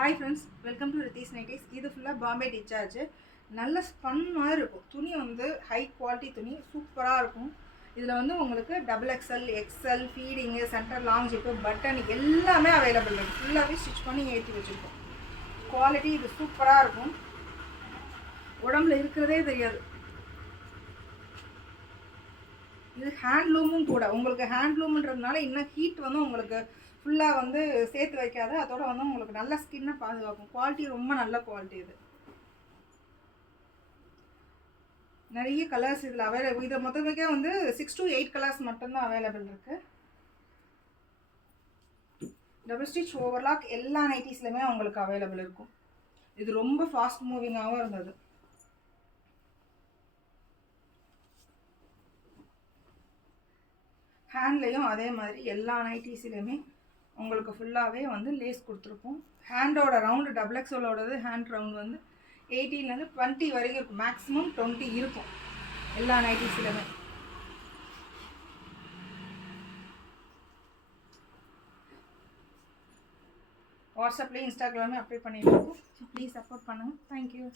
Hi friends, welcome to Ritheesh nighties. இது ஃபுல்லாக Bombay discharge. நல்ல ஸ்பன் மாதிரி இருக்கும். துணி வந்து ஹை குவாலிட்டி துணி, சூப்பராக இருக்கும். இதில் வந்து உங்களுக்கு XXL, XL, feeding, centre long zip, button எல்லாமே அவைலபிள் இருக்குது. ஃபுல்லாகவே ஸ்டிச் பண்ணி ஏற்றி வச்சுருக்கோம். குவாலிட்டி இது சூப்பராக இருக்கும். உடம்புல இருக்கிறதே தெரியாது. இது ஹேண்ட்லூமும் கூட. உங்களுக்கு ஹேண்ட்லூம்ன்றதுனால இன்னும் ஹீட் வந்து உங்களுக்கு ஃபுல்லாக வந்து சேர்த்து வைக்காது. அதோட வந்து உங்களுக்கு நல்ல ஸ்கின்னை பாதுகாக்கும். குவாலிட்டி ரொம்ப நல்ல குவாலிட்டி. இது நிறைய கலர்ஸ் இதில் அவைலபிள். இதை மொத்தமே வந்து 6 to 8 கலர்ஸ் மட்டும்தான் அவைலபிள் இருக்குது. டபுள் ஸ்டிச் ஓவர்லாக் எல்லா நைட்டிஸ்லையுமே உங்களுக்கு அவைலபிள் இருக்கும். இது ரொம்ப ஃபாஸ்ட் மூவிங்காகவும் இருந்தது. ஹேண்ட்லேயும் அதே மாதிரி எல்லா நைட்டிஸ்லையுமே உங்களுக்கு ஃபுல்லாகவே வந்து லேஸ் கொடுத்துருப்போம். ஹேண்டோட ரவுண்டு XXLோடது ஹேண்ட் ரவுண்டு வந்து 18லேருந்து 20 வரைக்கும் இருக்கும். மேக்ஸிமம் 20 இருக்கும் எல்லா நைட்டிஸ்லையுமே. வாட்ஸ்அப்லேயும் இன்ஸ்டாகிராமே அப்டேட் பண்ணிட்டு இருக்கோம். ப்ளீஸ் சப்போர்ட் பண்ணுங்கள். தேங்க்யூ.